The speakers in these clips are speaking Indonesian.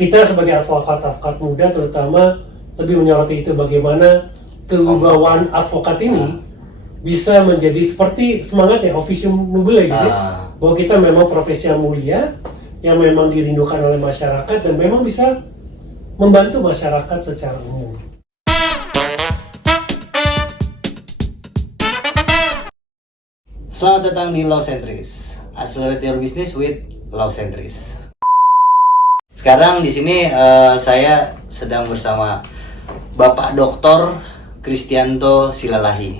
kita sebagai advokat muda terutama lebih menyoroti itu, bagaimana kewibawaan advokat ini bisa menjadi seperti semangatnya officium nobile gitu, bahwa kita memang profesi yang mulia, yang memang dirindukan oleh masyarakat dan memang bisa membantu masyarakat secara umum. Selamat datang di Law Centris, Accelerate Your Business with Law Centris. Sekarang di sini saya sedang bersama Bapak Dr. Kristianto Silalahi.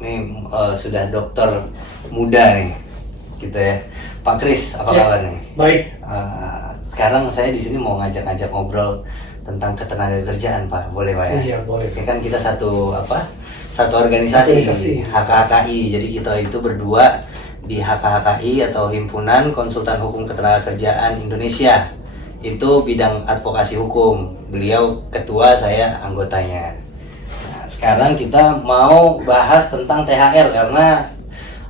Ini sudah dokter muda nih, gitu ya. Pak Kris, apa kabar nih? Baik. Sekarang saya di sini mau ngajak-ngajak ngobrol tentang ketenagakerjaan, Pak. Boleh, Pak ya? Iya, boleh. Ya kan kita satu organisasi HKHKI. Jadi kita itu berdua di HKHKI atau Himpunan Konsultan Hukum Ketenagakerjaan Indonesia. Itu bidang advokasi hukum. Beliau ketua, saya anggotanya. Nah, sekarang kita mau bahas tentang THR karena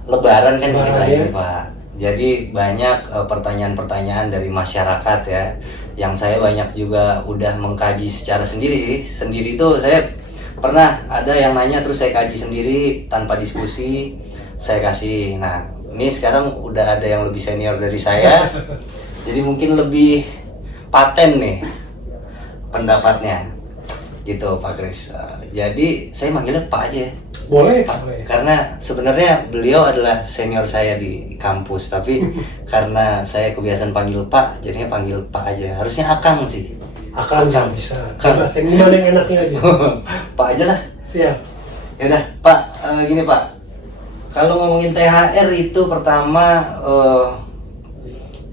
Lebaran kan kita ini, Pak. Jadi banyak pertanyaan-pertanyaan dari masyarakat ya, yang saya banyak juga udah mengkaji secara sendiri sih. Sendiri itu saya pernah ada yang nanya terus saya kaji sendiri tanpa diskusi, saya kasih. Nah, ini sekarang udah ada yang lebih senior dari saya, jadi mungkin lebih paten nih pendapatnya, gitu Pak Kris. Jadi saya manggilnya Pak aja ya. Boleh, Pak, boleh. karena sebenarnya beliau adalah senior saya di kampus, tapi karena saya kebiasaan panggil Pak, jadinya panggil Pak aja. Harusnya Akang sih. Akang bisa. Coba saya gimana yang enaknya aja. Pak aja lah. Siap. Ya udah, Pak. Gini Pak, kalau ngomongin THR itu pertama,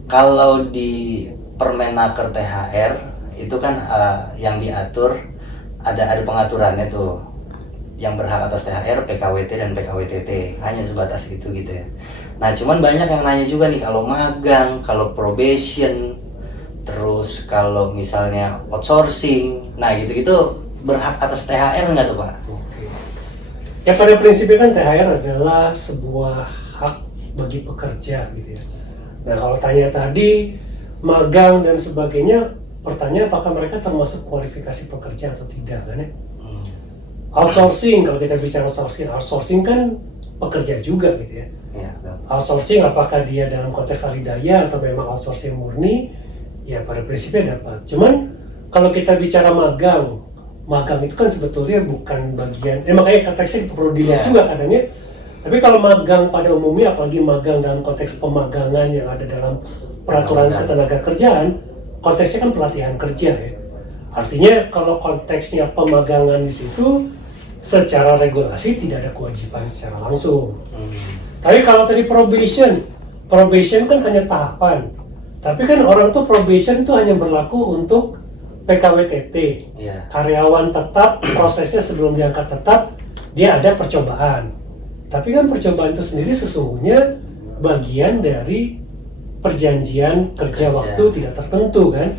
kalau di Permenaker THR itu kan yang diatur ada pengaturannya tuh. Yang berhak atas THR, PKWT dan PKWTT, hanya sebatas itu gitu ya. Nah, cuman banyak yang nanya juga nih, kalau magang, kalau probation, terus kalau misalnya outsourcing, nah gitu-gitu berhak atas THR nggak tuh Pak? Oke. Ya pada prinsipnya kan THR adalah sebuah hak bagi pekerja gitu ya. Nah kalau tanya tadi magang dan sebagainya, pertanyaan apakah mereka termasuk kualifikasi pekerja atau tidak kan ya? Outsourcing, kalau kita bicara outsourcing kan pekerja juga gitu ya. Outsourcing apakah dia dalam konteks alidaya atau memang outsourcing murni, ya pada prinsipnya dapat. Cuman kalau kita bicara magang itu kan sebetulnya bukan bagian, makanya konteksnya perlu dilihat juga kadangnya. Tapi kalau magang pada umumnya, apalagi magang dalam konteks pemagangan yang ada dalam peraturan ketenagakerjaan, konteksnya kan pelatihan kerja ya. Artinya kalau konteksnya pemagangan di situ, secara regulasi tidak ada kewajiban secara langsung. Tapi kalau tadi probation kan hanya tahapan. Tapi kan orang tuh probation tuh hanya berlaku untuk PKWTT, karyawan tetap, prosesnya sebelum diangkat tetap, dia ada percobaan. Tapi kan percobaan itu sendiri sesungguhnya bagian dari perjanjian kerja waktu tidak tertentu kan.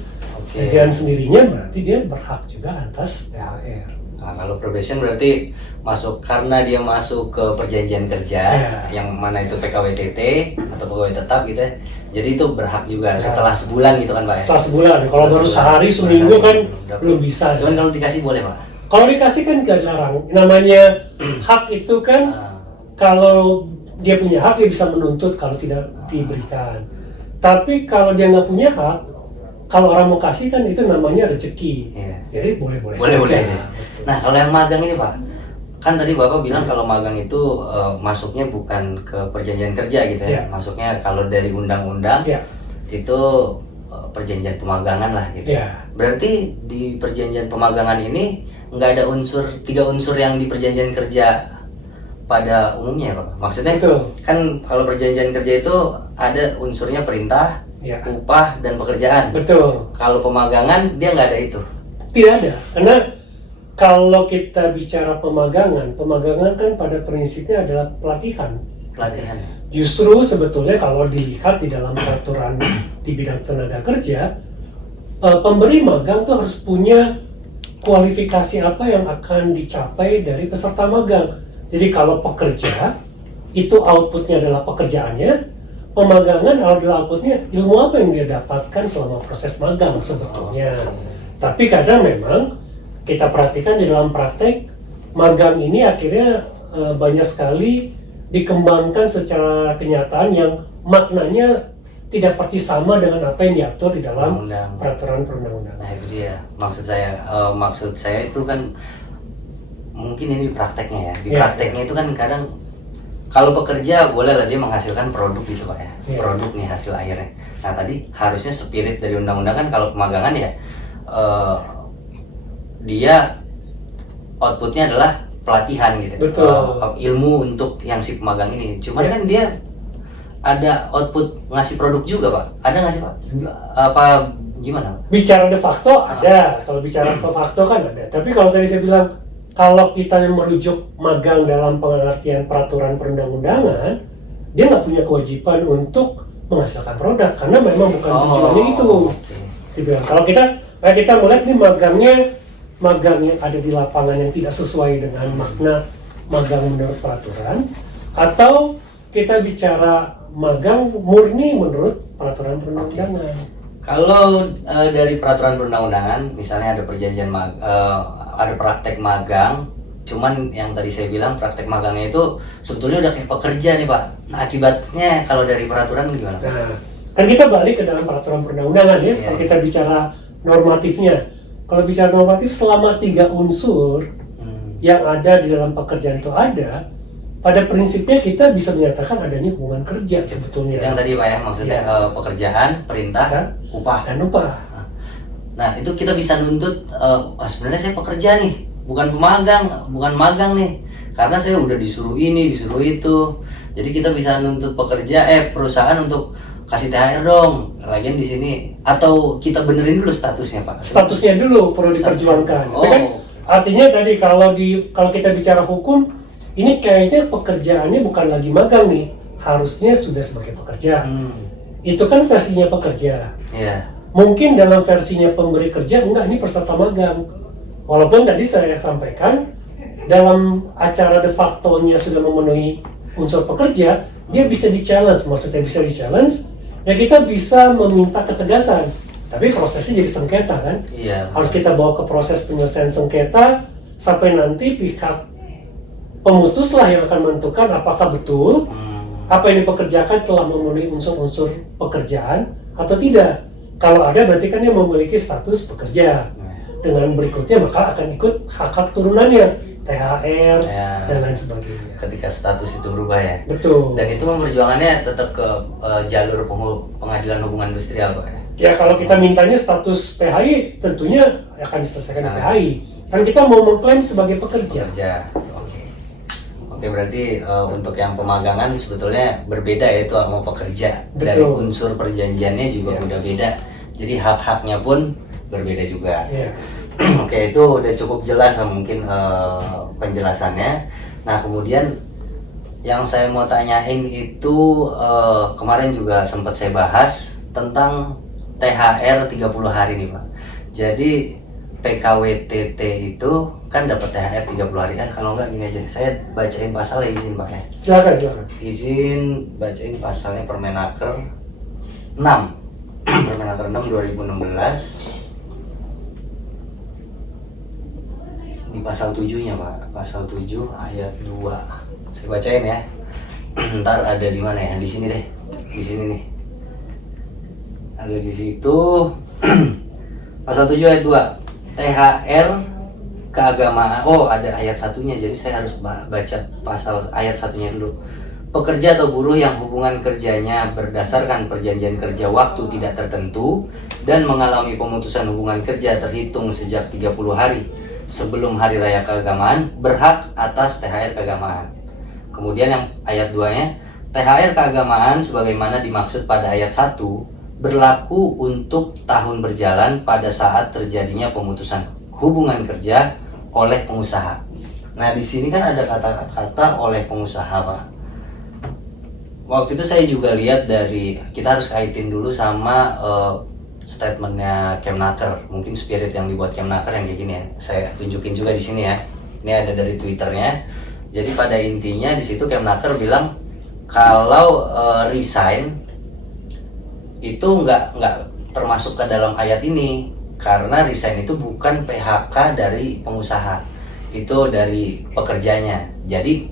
Dan sendirinya berarti dia berhak juga atas THR. Nah, kalau probation berarti masuk karena dia masuk ke perjanjian kerja yang mana itu PKWTT atau pegawai tetap gitu ya. Jadi itu berhak juga setelah sebulan gitu kan Pak ya? Setelah sebulan, kalau baru sehari seminggu kan belum bisa. Cuman kalau dikasih boleh Pak? Kalau dikasih kan gak larang. Namanya hak itu kan kalau dia punya hak dia bisa menuntut kalau tidak diberikan. Tapi kalau dia nggak punya hak, kalau orang mau kasih kan itu namanya rezeki. Jadi boleh-boleh saja. Nah kalau yang magang ini Pak, kan tadi Bapak bilang kalau magang itu masuknya bukan ke perjanjian kerja gitu ya. Masuknya kalau dari undang-undang itu perjanjian pemagangan lah gitu. Berarti di perjanjian pemagangan ini nggak ada tiga unsur yang di perjanjian kerja pada umumnya Pak. Maksudnya kan kalau perjanjian kerja itu ada unsurnya perintah, upah dan pekerjaan. Betul. Kalau pemagangan dia nggak ada itu. Tidak ada, karena kalau kita bicara pemagangan kan pada prinsipnya adalah pelatihan. Justru sebetulnya kalau dilihat di dalam peraturan di bidang tenaga kerja, pemberi magang tuh harus punya kualifikasi apa yang akan dicapai dari peserta magang. Jadi kalau pekerja itu outputnya adalah pekerjaannya, pemagangan adalah outputnya ilmu apa yang dia dapatkan selama proses magang sebetulnya. Tapi kadang memang kita perhatikan di dalam praktek magang ini akhirnya banyak sekali dikembangkan secara kenyataan yang maknanya tidak persis sama dengan apa yang diatur di dalam peraturan perundang-undangan. Nah itu dia maksud saya itu kan mungkin ini prakteknya ya. Di prakteknya itu kan kadang kalau pekerja boleh lah dia menghasilkan produk gitu Pak ya. Produk nih hasil akhirnya. Nah tadi harusnya spirit dari undang-undang kan kalau pemagangan ya dia outputnya adalah pelatihan gitu. Ilmu untuk yang si pemagang ini. Cuman kan dia ada output ngasih produk juga Pak. Ada nggak sih Pak? Apa gimana? Bicara de facto ada. Kalau bicara de facto kan ada. Tapi kalau tadi saya bilang kalau kita merujuk magang dalam pengertian peraturan perundang-undangan, dia nggak punya kewajiban untuk menghasilkan produk karena memang bukan tujuannya itu. Dibilang kalau kita melihat ini magang yang ada di lapangan yang tidak sesuai dengan makna magang menurut peraturan, atau kita bicara magang murni menurut peraturan perundang-undangan. Kalau dari peraturan perundang-undangan, misalnya ada perjanjian ada praktek magang, cuman yang tadi saya bilang praktek magangnya itu sebetulnya udah kayak pekerja nih Pak. Nah akibatnya kalau dari peraturan gimana? Nah, kan kita balik ke dalam peraturan perundang-undangan ya. Kalau kita bicara normatifnya, kalau bicara normatif selama 3 unsur yang ada di dalam pekerjaan itu ada, pada prinsipnya kita bisa menyatakan adanya hubungan kerja sebetulnya. Yang tadi Pak ya, maksudnya pekerjaan, perintah, upah. Dan upah. Nah itu kita bisa nuntut, sebenarnya saya pekerja nih, bukan magang nih, karena saya udah disuruh ini, disuruh itu. Jadi kita bisa nuntut perusahaan untuk kasih THR dong, lagian di sini. Atau kita benerin dulu statusnya Pak. Statusnya dulu perlu diperjuangkan. Tapi kan artinya tadi kalau kita bicara hukum, ini kayaknya pekerjaannya bukan lagi magang nih, harusnya sudah sebagai pekerja. Itu kan versinya pekerja. Mungkin dalam versinya pemberi kerja, enggak, ini peserta magang. Walaupun tadi saya sampaikan, dalam acara de facto-nya sudah memenuhi unsur pekerja, dia bisa di-challenge. Maksudnya bisa di-challenge, ya kita bisa meminta ketegasan. Tapi prosesnya jadi sengketa kan? Harus kita bawa ke proses penyelesaian sengketa, sampai nanti pihak pemutuslah yang akan menentukan apakah betul apa yang dipekerjakan telah memenuhi unsur-unsur pekerjaan atau tidak. Kalau ada berarti kan dia memiliki status pekerja. Dengan berikutnya maka akan ikut hak-hak turunannya, THR dan lain sebagainya. Ketika status itu berubah ya. Betul. Dan itu perjuangannya tetap ke jalur pengadilan hubungan industrial Pak ya. Ya kalau kita mintanya status PHI tentunya akan diselesaikan di PHI. Kan kita mau mengklaim sebagai pekerja. Oke, berarti untuk yang pemagangan sebetulnya berbeda ya itu sama pekerja. Betul. Dari unsur perjanjiannya juga udah beda. Jadi hak-haknya pun berbeda juga. Oke, itu udah cukup jelas mungkin penjelasannya. Nah, kemudian yang saya mau tanyain itu kemarin juga sempat saya bahas tentang THR 30 hari nih Pak. Jadi PKWTT itu kan dapat THR 30 hari. Kalau enggak gini aja, saya bacain pasalnya, izin Pak ya. Silakan. Izin bacain pasalnya Permenaker 6. Permenaker 6 2016. Di pasal 7-nya Pak. Pasal 7 ayat 2. Saya bacain ya. Ntar ada di mana ya? Di sini deh. Di sini nih. Ada di situ. Pasal 7 ayat 2. THR keagamaan. Oh, ada ayat satunya. Jadi saya harus baca pasal ayat satunya dulu. Pekerja atau buruh yang hubungan kerjanya berdasarkan perjanjian kerja waktu tidak tertentu dan mengalami pemutusan hubungan kerja terhitung sejak 30 hari sebelum hari raya keagamaan berhak atas THR keagamaan. Kemudian yang ayat 2-nya, THR keagamaan sebagaimana dimaksud pada ayat 1 berlaku untuk tahun berjalan pada saat terjadinya pemutusan hubungan kerja oleh pengusaha. Nah, di sini kan ada kata-kata oleh pengusaha, Pak. Waktu itu saya juga lihat kita harus kaitin dulu sama statementnya Kemnaker. Mungkin spirit yang dibuat Kemnaker yang kayak gini ya. Saya tunjukin juga di sini ya. Ini ada dari Twitternya. Jadi pada intinya di situ Kemnaker bilang kalau resign itu nggak termasuk ke dalam ayat ini, karena resign itu bukan PHK dari pengusaha, itu dari pekerjanya. Jadi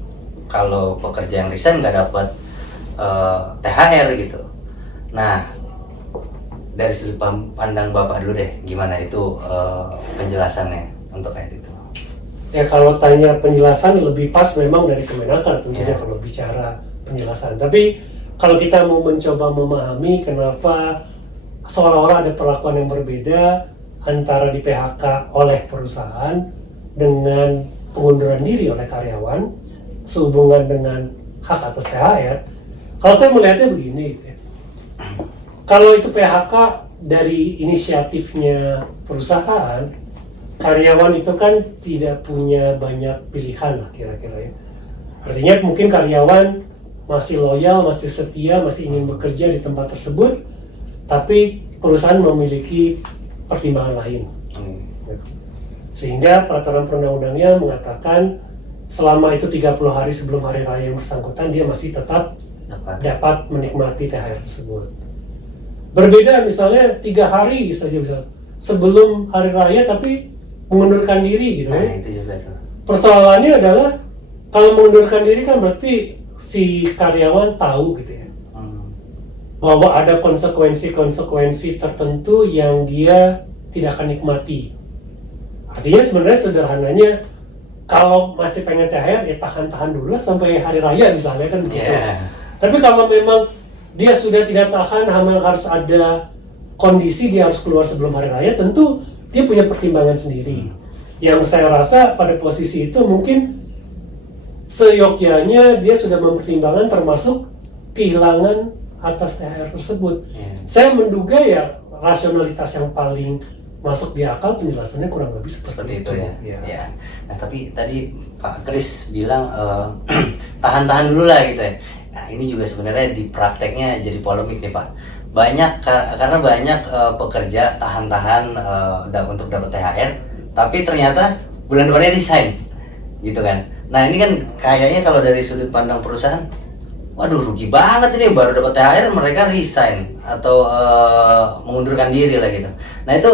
kalau pekerja yang resign nggak dapat THR gitu. Nah, dari sudut pandang Bapak dulu deh, gimana itu penjelasannya untuk ayat itu? Ya kalau tanya penjelasan lebih pas memang dari Kemenaker tentunya Ya. kalau bicara penjelasan. Tapi kalau kita mau mencoba memahami kenapa seolah-olah ada perlakuan yang berbeda antara di PHK oleh perusahaan dengan pengunduran diri oleh karyawan sehubungan dengan hak atas THR, kalau saya melihatnya begini, gitu ya. Kalau itu PHK dari inisiatifnya perusahaan, karyawan itu kan tidak punya banyak pilihan lah kira-kira ya. Artinya mungkin karyawan masih loyal, masih setia, masih ingin bekerja di tempat tersebut, tapi perusahaan memiliki pertimbangan lain. Sehingga peraturan perundang-undangnya mengatakan selama itu 30 hari sebelum hari raya yang bersangkutan dia masih tetap dapat menikmati THR tersebut. Berbeda misalnya 3 hari saja bisa sebelum hari raya tapi mengundurkan diri gitu. Nah, itu juga tuh. Persoalannya adalah kalau mengundurkan diri kan berarti si karyawan tahu gitu ya bahwa ada konsekuensi-konsekuensi tertentu yang dia tidak akan nikmati. Artinya sebenarnya sederhananya kalau masih pengen THR ya tahan-tahan dulu lah sampai hari raya misalnya kan begitu. Tapi kalau memang dia sudah tidak tahan, memang harus ada kondisi dia harus keluar sebelum hari raya, tentu dia punya pertimbangan sendiri. Yang saya rasa pada posisi itu mungkin seyogyanya dia sudah mempertimbangkan termasuk kehilangan atas THR tersebut. Saya menduga ya rasionalitas yang paling masuk di akal penjelasannya kurang lebih seperti itu ya. Ya. Ya. Nah tapi tadi Pak Kris bilang tahan-tahan dulu lah gitu ya. Nah ini juga sebenarnya di prakteknya jadi polemik nih Pak. Karena banyak pekerja tahan-tahan untuk dapat THR, tapi ternyata bulan depannya resign, gitu kan. Nah ini kan kayaknya kalau dari sudut pandang perusahaan, waduh rugi banget ini baru dapat THR mereka resign atau mengundurkan diri lah gitu. Nah itu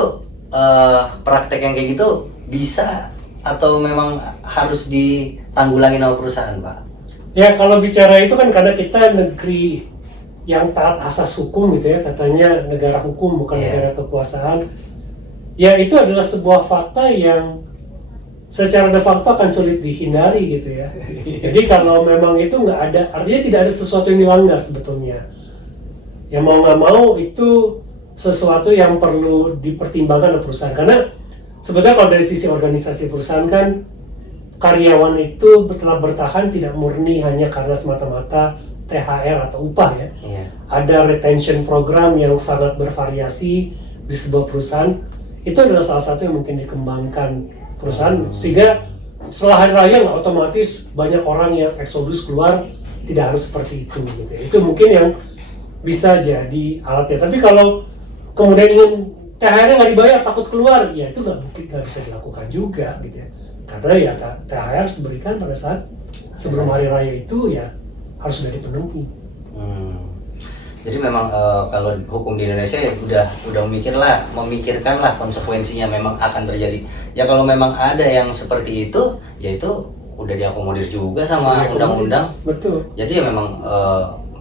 praktek yang kayak gitu bisa atau memang harus ditanggulangi sama perusahaan Pak? Ya kalau bicara itu kan karena kita negeri yang taat asas hukum gitu ya, katanya negara hukum bukan negara kekuasaan. Ya itu adalah sebuah fakta yang secara de facto akan sulit dihindari gitu ya. Jadi kalau memang itu nggak ada, artinya tidak ada sesuatu yang dilanggar sebetulnya. Ya mau nggak mau itu sesuatu yang perlu dipertimbangkan oleh perusahaan. Karena sebetulnya kalau dari sisi organisasi perusahaan kan karyawan itu telah bertahan tidak murni hanya karena semata-mata THR atau upah ya. Ada retention program yang sangat bervariasi di sebuah perusahaan. Itu adalah salah satu yang mungkin dikembangkan perusahaan sehingga setelah hari raya nggak otomatis banyak orang yang eksodus keluar, tidak harus seperti itu gitu. Itu mungkin yang bisa jadi alatnya. Tapi kalau kemudian ingin THR-nya nggak dibayar takut keluar, ya itu nggak bisa dilakukan juga gitu ya. Karena ya THR harus diberikan pada saat sebelum hari raya itu ya harus sudah dipenuhi. Jadi memang kalau hukum di Indonesia ya udah memikirkan lah konsekuensinya memang akan terjadi. Ya kalau memang ada yang seperti itu, ya itu udah diakomodir juga sama undang-undang. Betul. Jadi ya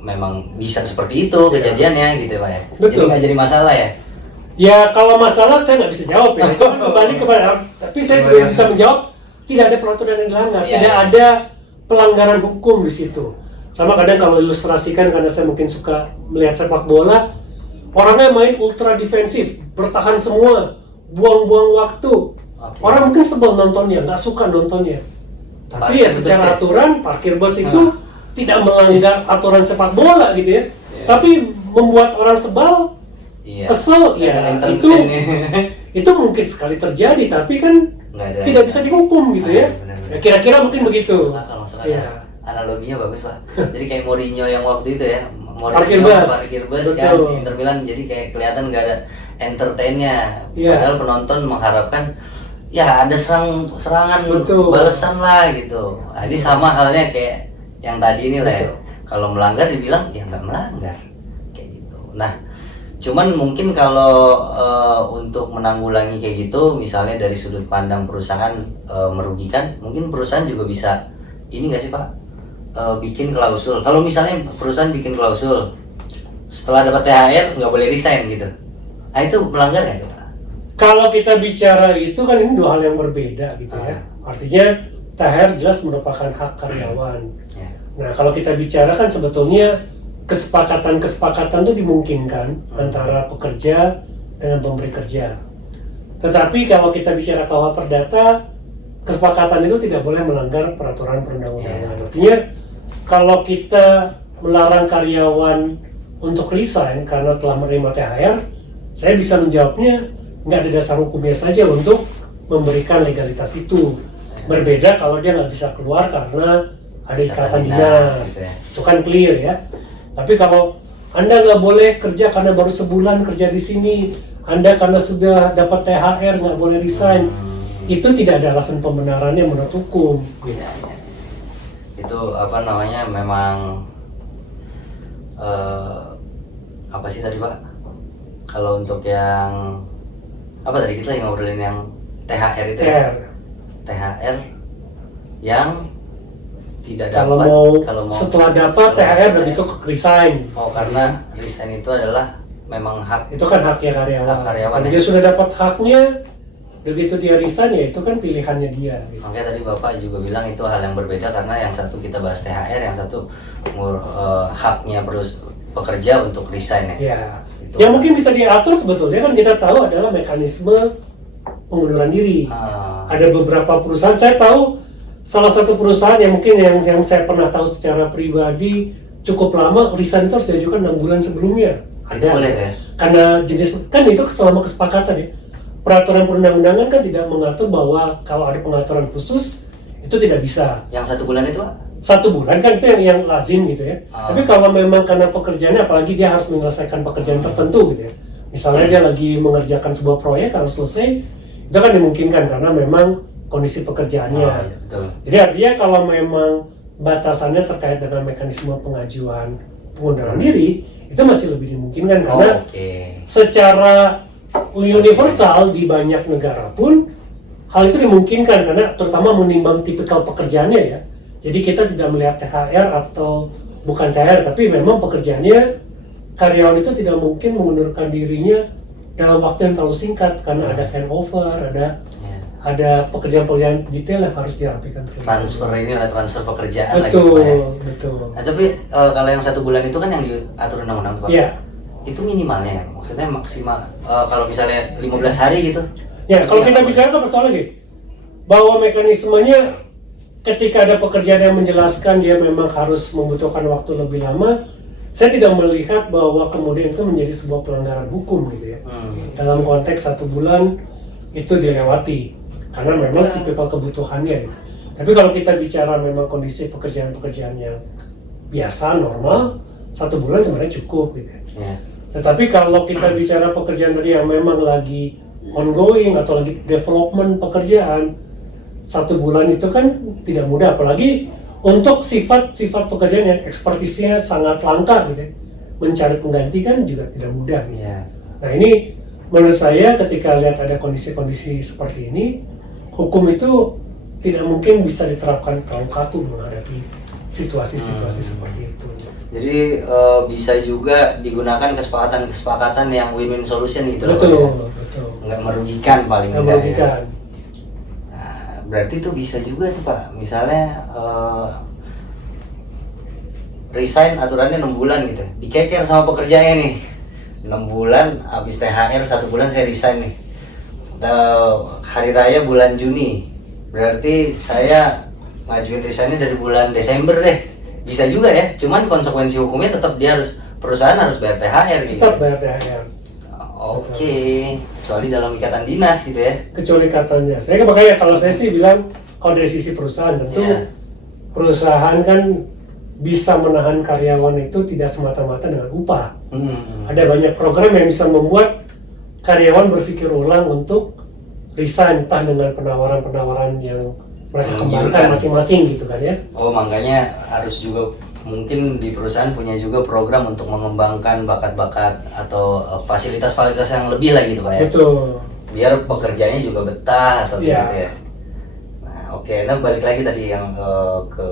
memang bisa seperti itu kejadiannya gitu Pak ya. Betul. Jadi nggak jadi masalah ya. Ya kalau masalah saya nggak bisa jawab ya. Itu kan kembali kepada. Tapi saya juga bisa menjawab tidak ada peraturan yang dilanggar, tidak ada pelanggaran hukum di situ. Sama kadang kalau ilustrasikan karena saya mungkin suka melihat sepak bola, orangnya main ultra defensif, bertahan semua, buang-buang waktu. Orang mungkin sebel nontonnya, nggak suka nontonnya. Tapi ya secara aturan parkir bus itu tidak melanggar aturan sepak bola gitu ya. Tapi membuat orang sebal, kesel, ya itu mungkin sekali terjadi, tapi kan tidak bisa dihukum gitu ya. Ya kira-kira mungkin begitu. Analoginya bagus Pak. Jadi kayak Mourinho yang waktu itu ya, parkir bus kan Inter Milan, jadi kayak kelihatan nggak ada entertainnya. Padahal penonton mengharapkan ya ada serangan balasan lah gitu. Nah, ini sama halnya kayak yang tadi ini lah ya. Kalau melanggar dibilang ya nggak melanggar kayak gitu. Nah Cuman mungkin kalau untuk menanggulangi kayak gitu, misalnya dari sudut pandang perusahaan merugikan, mungkin perusahaan juga bisa ini nggak sih Pak, bikin klausul. Kalau misalnya perusahaan bikin klausul, setelah dapat THR nggak boleh resign gitu. Nah itu melanggar nggak itu Pak? Kalau kita bicara itu kan ini dua hal yang berbeda gitu ya. Artinya THR jelas merupakan hak karyawan. Ya. Nah kalau kita bicara kan sebetulnya kesepakatan itu dimungkinkan antara pekerja dengan pemberi kerja. Tetapi kalau kita bicara KUH Perdata, kesepakatan itu tidak boleh melanggar peraturan perundang-undangan. Artinya kalau kita melarang karyawan untuk resign karena telah menerima THR, saya bisa menjawabnya nggak ada dasar hukumnya saja untuk memberikan legalitas itu. Berbeda kalau dia nggak bisa keluar karena ada ikatan dinas, itu kan clear ya. Tapi kalau Anda nggak boleh kerja karena baru sebulan kerja di sini, Anda karena sudah dapat THR nggak boleh resign, itu tidak ada alasan pembenarannya menurut hukum. Ya. Itu apa namanya, memang apa sih tadi Pak? Kalau untuk yang apa tadi kita yang ngobrolin yang THR itu ya? THR yang tidak dapat kalau mau setelah dapat THR begitu resign. Oh, karena resign itu adalah memang hak. Itu kan haknya karyawan. Hak karyawan. Kalau dia sudah dapat haknya, begitu dia resign ya itu kan pilihannya dia. Gitu. Makanya tadi Bapak juga bilang itu hal yang berbeda karena yang satu kita bahas THR, yang satu haknya pekerja untuk resign ya. Ya. Itu. Yang mungkin bisa diatur sebetulnya kan kita tahu adalah mekanisme pengunduran diri. Ada beberapa perusahaan, saya tahu salah satu perusahaan yang mungkin yang saya pernah tahu secara pribadi cukup lama, resign itu harus diajukan 6 bulan sebelumnya. Itu boleh ya? Karena jenis, kan itu selama kesepakatan ya. Peraturan perundang-undangan kan tidak mengatur bahwa kalau ada pengaturan khusus itu tidak bisa. Yang 1 bulan itu Pak? 1 bulan kan itu yang lazim gitu ya. Tapi kalau memang karena pekerjaannya, apalagi dia harus menyelesaikan pekerjaan tertentu gitu ya. Misalnya dia lagi mengerjakan sebuah proyek harus selesai, itu kan dimungkinkan karena memang kondisi pekerjaannya. Iya, betul. Jadi artinya kalau memang batasannya terkait dengan mekanisme pengajuan pengunduran diri, itu masih lebih dimungkinkan karena secara universal di banyak negara pun hal itu dimungkinkan karena terutama menimbang tipikal pekerjaannya ya. Jadi kita tidak melihat THR atau bukan THR, tapi memang pekerjaannya karyawan itu tidak mungkin mengundurkan dirinya dalam waktu yang terlalu singkat karena ada handover, ada pekerjaan-pekerjaan detail yang harus dirapikan. Transfer ini lah, transfer pekerjaan betul, lagi Pak ya. Betul. Nah, tapi kalau yang 1 bulan itu kan yang diatur undang-undang Pak. Iya. Itu minimalnya ya, maksudnya maksimal kalau misalnya 15 hari gitu. Ya, kalau kita bicara kan soal lagi bahwa mekanismenya ketika ada pekerjaan yang menjelaskan dia memang harus membutuhkan waktu lebih lama, saya tidak melihat bahwa kemudian itu menjadi sebuah pelanggaran hukum gitu ya. Dalam konteks 1 bulan itu dilewati karena memang tipikal kebutuhannya. Tapi kalau kita bicara memang kondisi pekerjaan-pekerjaan yang biasa, normal, 1 bulan sebenarnya cukup gitu. Tetapi kalau kita bicara pekerjaan tadi yang memang lagi ongoing atau lagi development pekerjaan, 1 bulan itu kan tidak mudah, apalagi untuk sifat-sifat pekerjaan yang ekspertisnya sangat langka gitu. Mencari pengganti kan juga tidak mudah gitu. Nah ini menurut saya ketika lihat ada kondisi-kondisi seperti ini, hukum itu tidak mungkin bisa diterapkan terlalu kaku menghadapi situasi-situasi seperti itu. Jadi bisa juga digunakan kesepakatan-kesepakatan yang win-win solution gitu. Betul. Nggak merugikan paling tidak. Merugikan. Nah, berarti itu bisa juga tuh Pak. Misalnya resign aturannya 6 bulan gitu. Dikeker sama pekerjaannya nih. 6 bulan habis THR 1 bulan saya resign nih. Hari raya bulan Juni. Berarti saya ngajuin resignnya dari bulan Desember deh. Bisa juga ya, cuman konsekuensi hukumnya tetap dia perusahaan harus bayar THR gitu. Tetap bayar THR. Oke, kecuali dalam ikatan dinas gitu ya. Kecuali ikatan dinas. Saya makanya kalau saya sih bilang kalau dari sisi perusahaan tentu perusahaan kan bisa menahan karyawan itu tidak semata-mata dengan upah. Ada banyak program yang bisa membuat karyawan berpikir ulang untuk resign entah dengan penawaran-penawaran yang mereka kembangkan masing-masing gitu kan ya. Oh, makanya harus juga mungkin di perusahaan punya juga program untuk mengembangkan bakat-bakat atau fasilitas-fasilitas yang lebih lah gitu Pak ya. Betul. Biar pekerjaannya juga betah atau Iya. gitu ya. Nah, oke, nah balik lagi tadi yang ke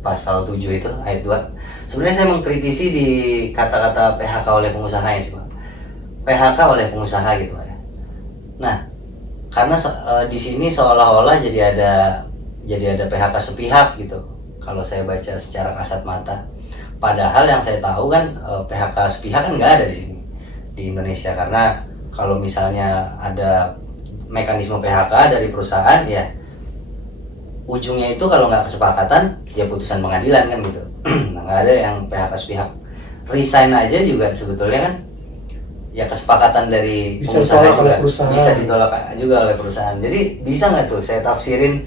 pasal 7 itu ayat 2. Sebenarnya saya mengkritisi di kata-kata PHK oleh pengusaha ya sih Pak. PHK oleh pengusaha gitu Pak ya. Nah, karena di sini seolah-olah jadi ada PHK sepihak gitu. Kalau saya baca secara kasat mata. Padahal yang saya tahu kan PHK sepihak kan nggak ada di sini di Indonesia, karena kalau misalnya ada mekanisme PHK dari perusahaan ya ujungnya itu kalau nggak kesepakatan ya putusan pengadilan kan gitu. Nah, nggak ada yang PHK sepihak. Resign aja juga sebetulnya kan ya kesepakatan dari Bisa pengusaha ditolak oleh juga perusahaan. bisa ditolak juga oleh perusahaan. Jadi bisa nggak tuh saya tafsirin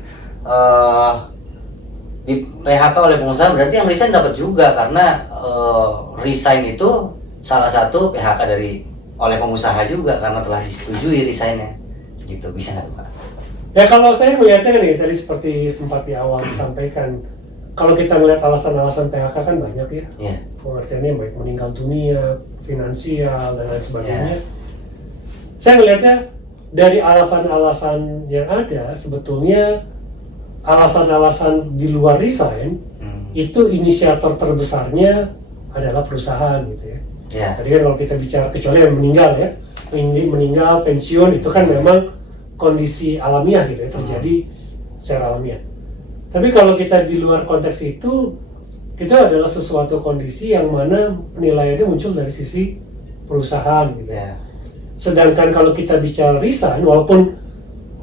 di PHK oleh pengusaha berarti yang resign dapat juga, karena resign itu salah satu PHK dari oleh pengusaha juga karena telah disetujui resignnya gitu. Bisa nggak Pak? Ya kalau saya melihatnya kan ya tadi seperti sempat di awal disampaikan, kalau kita melihat alasan-alasan PHK kan banyak ya. Iya. Pengertiannya baik meninggal dunia, finansial dan lain sebagainya. Ya. Saya melihatnya dari alasan-alasan yang ada sebetulnya alasan-alasan di luar resign itu inisiator terbesarnya adalah perusahaan gitu ya. Ya. Tadi kan kalau kita bicara kecuali yang meninggal ya, meninggal pensiun itu kan memang kondisi alamiah gitu ya, terjadi secara alamiah. Tapi kalau kita di luar konteks itu adalah sesuatu kondisi yang mana penilaiannya muncul dari sisi perusahaan gitu ya. Ya. Sedangkan kalau kita bicara resign, walaupun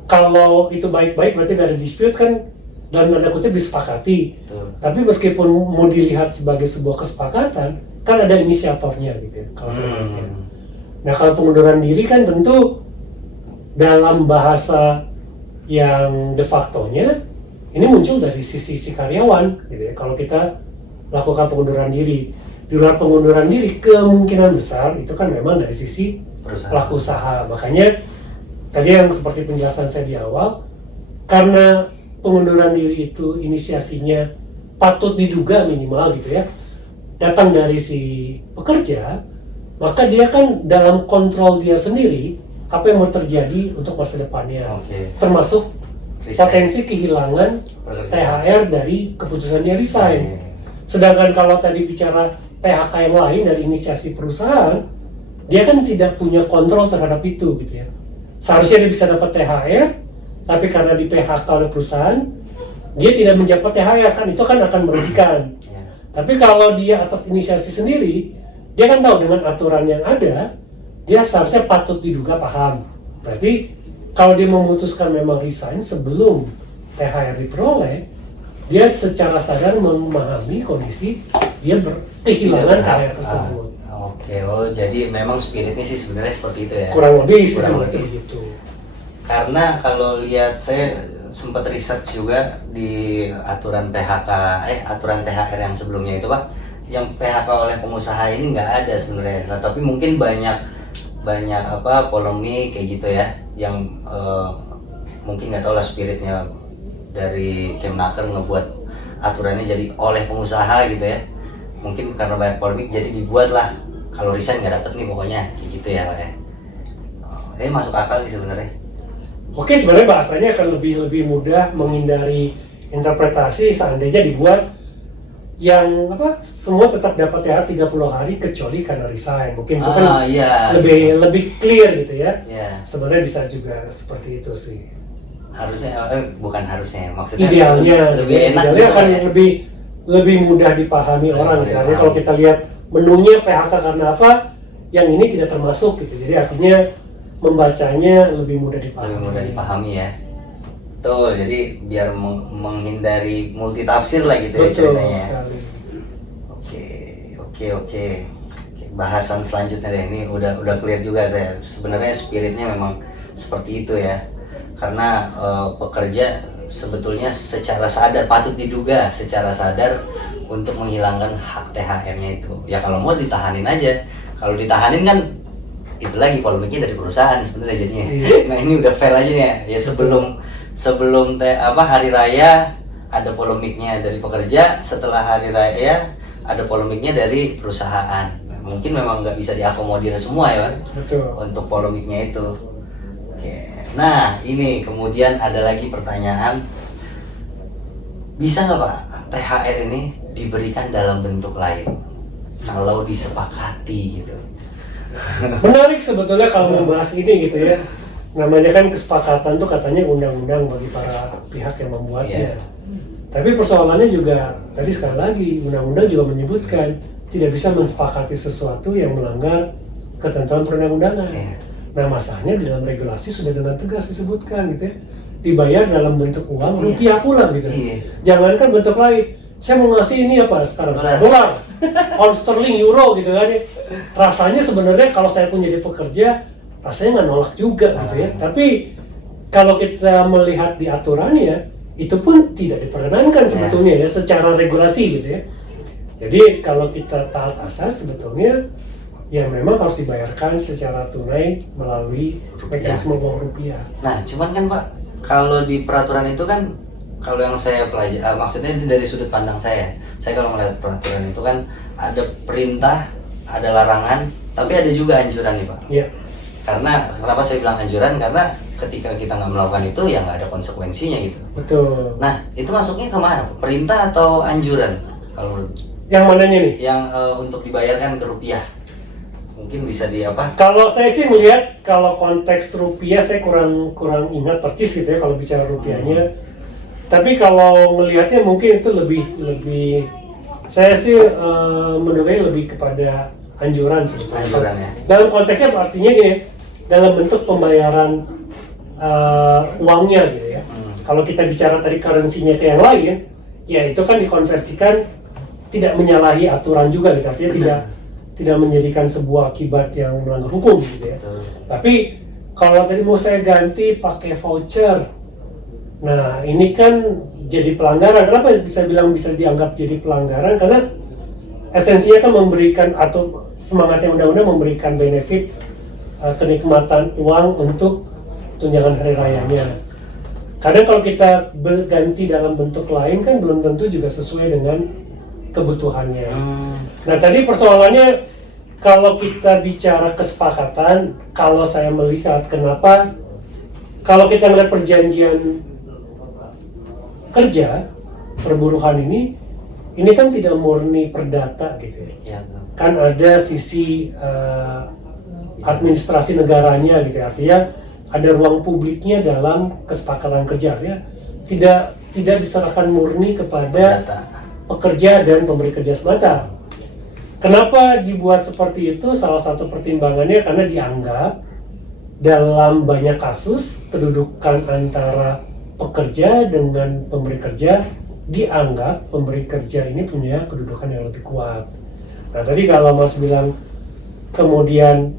kalau itu baik-baik berarti nggak ada dispute kan, dalam tanda kutip disepakati. Betul. Tapi meskipun mau dilihat sebagai sebuah kesepakatan, kan ada inisiatornya gitu ya, kalau saya lihat. Nah kalau pengunduran diri kan tentu dalam bahasa yang de facto-nya ini muncul dari sisi si karyawan gitu ya. Kalau kita lakukan pengunduran diri, di luar pengunduran diri kemungkinan besar itu kan memang dari sisi pelaku usaha. Makanya tadi yang seperti penjelasan saya di awal, karena pengunduran diri itu inisiasinya patut diduga minimal gitu ya, datang dari si pekerja, maka dia kan dalam kontrol dia sendiri apa yang mau terjadi untuk masa depannya. Oke. Termasuk Resign. potensi kehilangan THR dari keputusan dia resign. Sedangkan kalau tadi bicara PHK yang lain dari inisiasi perusahaan, dia kan tidak punya kontrol terhadap itu gitu ya. Seharusnya dia bisa dapat THR, tapi karena di PHK oleh perusahaan, dia tidak mendapat THR, kan itu kan akan merugikan. Ya. Tapi kalau dia atas inisiasi sendiri, dia kan tahu dengan aturan yang ada, dia seharusnya patut diduga paham. Berarti kalau dia memutuskan memang resign sebelum THR diperoleh, dia secara sadar memahami kondisi dia kehilangan THR tersebut. Oke, jadi memang spiritnya sih sebenarnya seperti itu ya. Kurang lebih sih Kurang lebih. gitu. Karena kalau lihat saya sempat research juga di aturan PHK, aturan THR yang sebelumnya itu Pak, yang PHK oleh pengusaha ini nggak ada sebenarnya. Nah, tapi mungkin banyak polemik kayak gitu ya, yang mungkin nggak tahu lah spiritnya dari Kemnaker ngebuat aturannya jadi oleh pengusaha gitu ya. Mungkin karena banyak polemik jadi dibuat lah kalau resign nggak dapet nih pokoknya kayak gitu ya Pak ya. Ini masuk akal sih sebenarnya. Oke, sebenarnya bahasanya akan lebih mudah menghindari interpretasi seandainya dibuat yang semua tetap dapat THR 30 hari kecuali karena resign. Mungkin itu kan iya, lebih clear gitu ya. Iya. Sebenarnya bisa juga seperti itu sih. Harusnya bukan harusnya, maksudnya Idealnya lebih enak idealnya gitu akan ya. lebih mudah dipahami orang. mudah Karena dipahami. kalau kita lihat menunya PHK karena apa, yang ini tidak termasuk gitu. Jadi artinya membacanya lebih mudah dipahami. Lebih mudah dipahami ya. Betul, jadi biar menghindari multitafsir lah gitu ya Betul ceritanya. sekali. Oke. Bahasan selanjutnya deh, ini udah clear juga saya. Sebenarnya spiritnya memang seperti itu ya. Karena pekerja sebetulnya secara sadar, patut diduga secara sadar untuk menghilangkan hak THR-nya itu. Ya kalau mau ditahanin aja. Kalau ditahanin kan itu lagi polemiknya dari perusahaan sebenarnya jadinya. Nah ini udah fair aja nih ya. Sebelum hari raya ada polemiknya dari pekerja, setelah hari raya ada polemiknya dari perusahaan. Nah, mungkin memang nggak bisa diakomodir semua ya Pak, Betul. untuk polemiknya itu. Oke. Nah ini kemudian ada lagi pertanyaan, bisa nggak Pak THR ini diberikan dalam bentuk lain kalau disepakati gitu? Menarik sebetulnya kalau membahas ini gitu ya. Namanya kan kesepakatan tuh katanya undang-undang bagi para pihak yang membuatnya. Iya. Tapi persoalannya juga tadi sekali lagi undang-undang juga menyebutkan tidak bisa mensepakati sesuatu yang melanggar ketentuan perundang-undangan. Iya. Nah masalahnya di dalam regulasi sudah dengan tegas disebutkan gitu ya, dibayar dalam bentuk uang rupiah pula gitu. Iya. Jangankan bentuk lain, saya mau ngasih ini apa sekarang? Dolar. Dolar, pound sterling, euro gitu kan ya. Rasanya sebenarnya kalau saya pun jadi pekerja, rasanya nggak nolak juga gitu ya. Tapi kalau kita melihat di aturannya, itu pun tidak diperkenankan sebetulnya ya secara regulasi gitu ya. Jadi kalau kita taat asas sebetulnya ya memang harus dibayarkan secara tunai melalui mekanisme uang rupiah. Nah, cuman kan Pak, kalau di peraturan itu kan, kalau yang saya pelajari, maksudnya ini dari sudut pandang saya kalau melihat peraturan itu kan ada perintah, ada larangan, tapi ada juga anjuran nih Pak. Iya. Karena kenapa saya bilang anjuran? Karena ketika kita nggak melakukan itu ya nggak ada konsekuensinya gitu. Betul. Nah, itu masuknya kemana? Perintah atau anjuran? Kalau menurut Yang mananya nih? yang untuk dibayarkan ke rupiah, mungkin bisa di apa? Kalau saya sih melihat kalau konteks rupiah saya kurang ingat persis gitu ya kalau bicara rupiahnya. Tapi kalau melihatnya mungkin itu lebih saya sih menilai lebih kepada anjuran sebetulnya. Anjuran ya. Dalam konteksnya artinya gini, dalam bentuk pembayaran uangnya gitu ya. Kalau kita bicara tadi currency-nya ke yang lain, ya itu kan dikonversikan tidak menyalahi aturan juga gitu. Artinya tidak menjadikan sebuah akibat yang melanggar hukum gitu ya. Tapi kalau tadi mau saya ganti pakai voucher, nah ini kan jadi pelanggaran. Kenapa bisa dianggap jadi pelanggaran? Karena esensinya kan memberikan atau semangatnya undang-undang memberikan benefit kenikmatan uang untuk tunjangan hari rayanya. Kadang kalau kita berganti dalam bentuk lain kan belum tentu juga sesuai dengan kebutuhannya. Nah tadi persoalannya kalau kita bicara kesepakatan, kalau saya melihat kenapa kalau kita melihat perjanjian kerja perburuhan ini kan tidak murni perdata gitu ya. Ya, Kan ada sisi administrasi negaranya gitu ya. Artinya ada ruang publiknya dalam kesepakatan kerja ya. Tidak diserahkan murni kepada data. pekerja dan pemberi kerja semata. Kenapa dibuat seperti itu? Salah satu pertimbangannya karena dianggap dalam banyak kasus kedudukan antara pekerja dengan pemberi kerja dianggap pemberi kerja ini punya kedudukan yang lebih kuat. Nah tadi kalau Mas bilang kemudian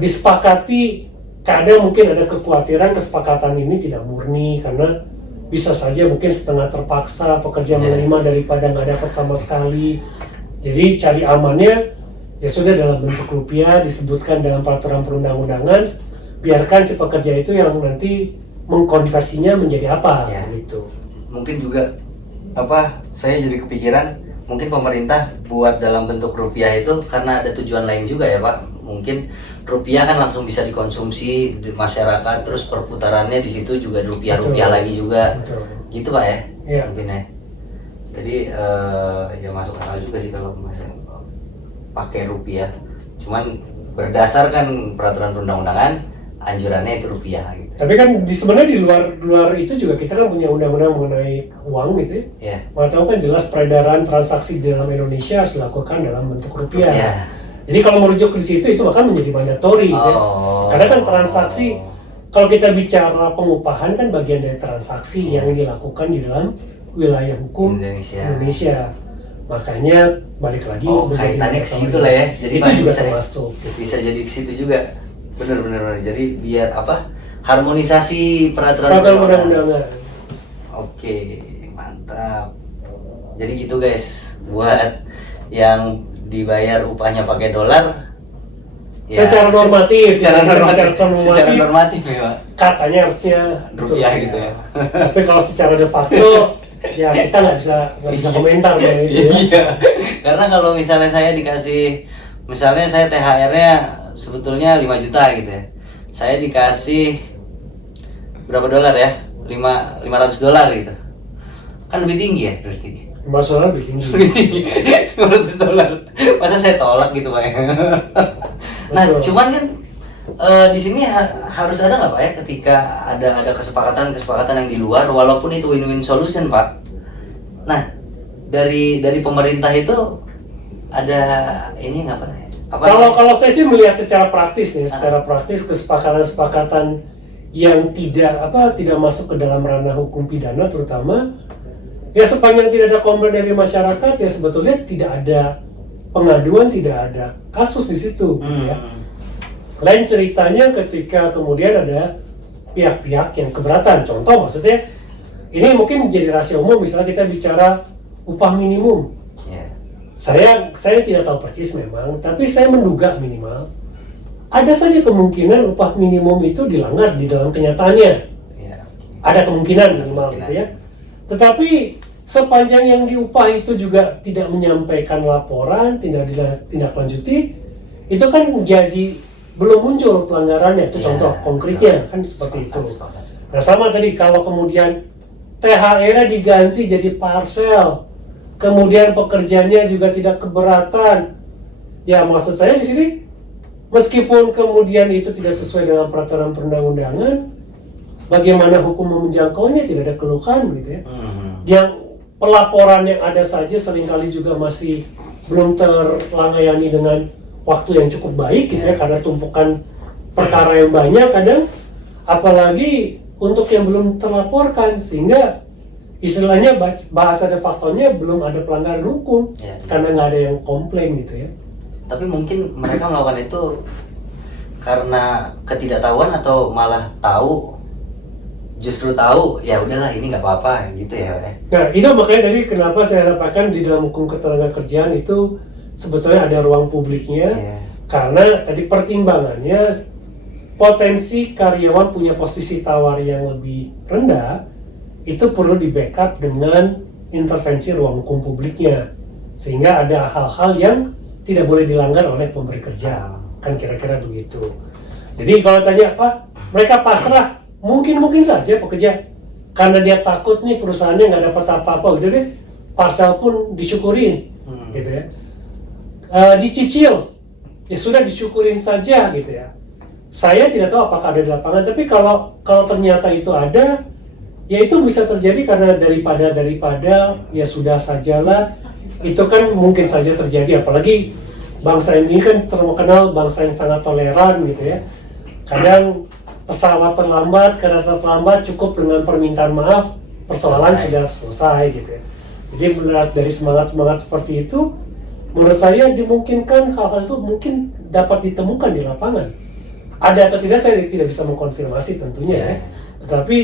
disepakati, kadang mungkin ada kekhawatiran kesepakatan ini tidak murni karena bisa saja mungkin setengah terpaksa pekerja menerima daripada nggak dapat sama sekali. Jadi cari amannya ya sudah dalam bentuk rupiah disebutkan dalam peraturan perundang-undangan, biarkan si pekerja itu yang nanti mengkonversinya menjadi apa gitu. Mungkin juga saya jadi kepikiran mungkin pemerintah buat dalam bentuk rupiah itu karena ada tujuan lain juga ya Pak. Mungkin rupiah kan langsung bisa dikonsumsi di masyarakat, terus perputarannya di situ juga rupiah lagi juga. Betul. Gitu Pak ya? Iya. Mungkin ya. Jadi ya masuk akal juga sih kalau misalnya pakai rupiah. Cuman berdasarkan peraturan perundang-undangan anjurannya itu rupiah gitu. Tapi kan sebenarnya di luar itu juga kita kan punya undang-undang mengenai uang gitu ya. Yeah. Mengatakan kan jelas peredaran transaksi di dalam Indonesia harus dilakukan dalam bentuk rupiah. Yeah. Jadi kalau merujuk ke situ itu bahkan menjadi mandatory gitu ya. Karena kan transaksi kalau kita bicara pengupahan kan bagian dari transaksi yang dilakukan di dalam wilayah hukum Indonesia. Makanya balik lagi kaitannya ke situ lah ya. Jadi itu juga bisa, termasuk. Bisa jadi ke situ juga. Benar. Jadi biar harmonisasi peraturan perundang-undangan. Oke, mantap. Jadi gitu guys, buat yang dibayar upahnya pakai dolar secara normatif secara normatif ya Pak. Katanya harusnya rupiah gitu ya. Tapi kalau secara de facto Ya kita nggak bisa komentar soal itu ya. Iya, karena kalau misalnya saya dikasih, misalnya saya THR-nya sebetulnya 5 juta gitu ya, saya dikasih berapa dolar ya, 500 dolar gitu, kan lebih tinggi ya berarti. Masalah lebih tinggi. Lebih tinggi, 500 dolar, masa saya tolak gitu Pak ya. Nah Betul. cuman kan di sini harus ada nggak Pak ya, ketika ada kesepakatan yang di luar, walaupun itu win-win solution Pak. Nah dari pemerintah itu ada ini nggak Pak? Kalau saya sih melihat secara praktis nih, secara praktis kesepakatan yang tidak masuk ke dalam ranah hukum pidana terutama, ya sepanjang tidak ada komplain dari masyarakat ya sebetulnya tidak ada pengaduan, tidak ada kasus di situ. Ya. Lain ceritanya ketika kemudian ada pihak-pihak yang keberatan. Contoh maksudnya ini mungkin menjadi rahasia umum, misalnya kita bicara upah minimum. Yeah. Saya tidak tahu persis memang, tapi saya menduga minimal ada saja kemungkinan upah minimum itu dilanggar di dalam kenyataannya. Yeah. Ada kemungkinan minimal gitu ya. Tetapi sepanjang yang diupah itu juga tidak menyampaikan laporan, tidak ditindaklanjuti, itu kan menjadi belum muncul pelanggarannya. Itu contoh konkretnya kan seperti itu. Nah sama tadi kalau kemudian THR-nya diganti jadi parsel, kemudian pekerjanya juga tidak keberatan. Ya maksud saya di sini, meskipun kemudian itu tidak sesuai dengan peraturan perundang-undangan, bagaimana hukum menjangkaunya tidak ada keluhan gitu ya. Yang pelaporan yang ada saja seringkali juga masih belum terlayani dengan waktu yang cukup baik gitu ya, karena tumpukan perkara yang banyak kadang, apalagi untuk yang belum terlaporkan, sehingga istilahnya bahasa de facto-nya belum ada pelanggaran hukum karena nggak ada yang komplain gitu ya. Tapi mungkin mereka melakukan itu karena ketidaktahuan atau malah tahu, justru tahu ya udahlah ini nggak apa-apa gitu ya. Nah itu makanya dari kenapa saya katakan di dalam hukum ketenagakerjaan itu sebetulnya ada ruang publiknya, karena tadi pertimbangannya potensi karyawan punya posisi tawar yang lebih rendah itu perlu di backup dengan intervensi ruang hukum publiknya, sehingga ada hal-hal yang tidak boleh dilanggar oleh pemberi kerja, kan kira-kira begitu. Jadi kalau tanya apa, mereka pasrah, mungkin saja pekerja karena dia takut nih perusahaannya nggak dapat apa-apa, gitu deh, parsel pun disyukurin, gitu ya, dicicil, ya sudah disyukurin saja, gitu ya. Saya tidak tahu apakah ada di lapangan, tapi kalau ternyata itu ada, ya itu bisa terjadi karena daripada ya sudah sajalah, itu kan mungkin saja terjadi, apalagi bangsa ini kan terkenal bangsa yang sangat toleran gitu ya. Kadang pesawat terlambat, kereta terlambat, cukup dengan permintaan maaf, persoalan sudah selesai gitu ya. Jadi melihat dari semangat seperti itu, menurut saya dimungkinkan hal-hal itu mungkin dapat ditemukan di lapangan. Ada atau tidak saya tidak bisa mengkonfirmasi tentunya ya. Tetapi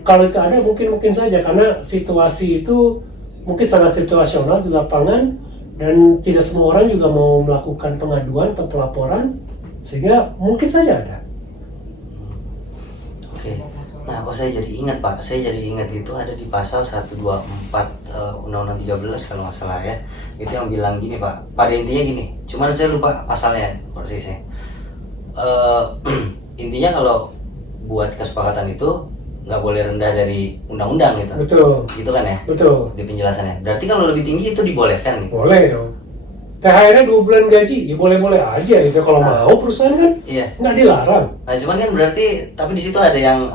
kalau itu ada mungkin saja, karena situasi itu mungkin sangat situasional di lapangan dan tidak semua orang juga mau melakukan pengaduan atau pelaporan, sehingga mungkin saja ada. Oke. Nah, saya jadi ingat Pak, itu ada di pasal 124 Undang-Undang 13 kalau nggak salah ya. Itu yang bilang gini Pak, pada intinya gini, cuman saya lupa pasalnya persisnya. Intinya kalau buat kesepakatan itu nggak boleh rendah dari undang-undang gitu. Betul. Gitu kan ya? Betul. Di penjelasannya. Berarti kalau lebih tinggi itu dibolehkan gitu? Boleh dong. THR-nya 2 bulan gaji, ya boleh-boleh aja gitu. Kalau mau perusahaan kan nggak dilarang. Nah cuman kan berarti, tapi di situ ada yang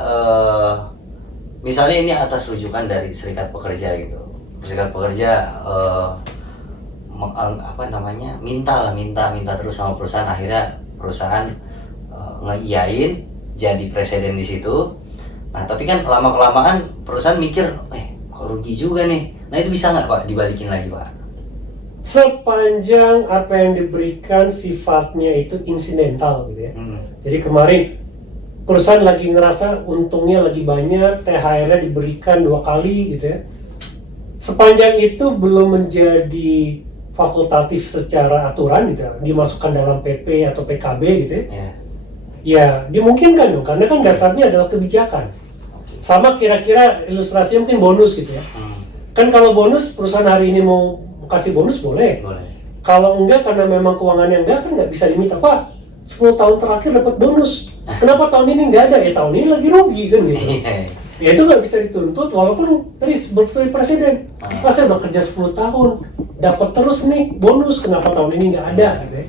misalnya ini atas rujukan dari serikat pekerja gitu. Serikat pekerja minta terus sama perusahaan, akhirnya perusahaan ngeiyain, jadi presiden di situ. Nah tapi kan lama-kelamaan perusahaan mikir, kok rugi juga nih. Nah itu bisa nggak Pak dibalikin lagi Pak? Sepanjang apa yang diberikan sifatnya itu insidental gitu ya. Jadi kemarin perusahaan lagi ngerasa untungnya lagi banyak, THR-nya diberikan 2 kali gitu ya. Sepanjang itu belum menjadi fakultatif secara aturan gitu ya, dimasukkan dalam PP atau PKB gitu ya. Ya dimungkinkan dong, karena kan dasarnya adalah kebijakan. Sama kira-kira ilustrasinya mungkin bonus gitu ya. Kan kalau bonus perusahaan hari ini mau kasih bonus boleh. Kalau enggak karena memang keuangannya enggak, kan nggak bisa diminta, Pak 10 tahun terakhir dapat bonus. Kenapa tahun ini nggak ada? Ya tahun ini lagi rugi kan gitu. Ya itu nggak bisa dituntut walaupun tadi seperti presiden. Pas saya udah kerja 10 tahun, dapat terus nih bonus, kenapa tahun ini nggak ada gitu ya.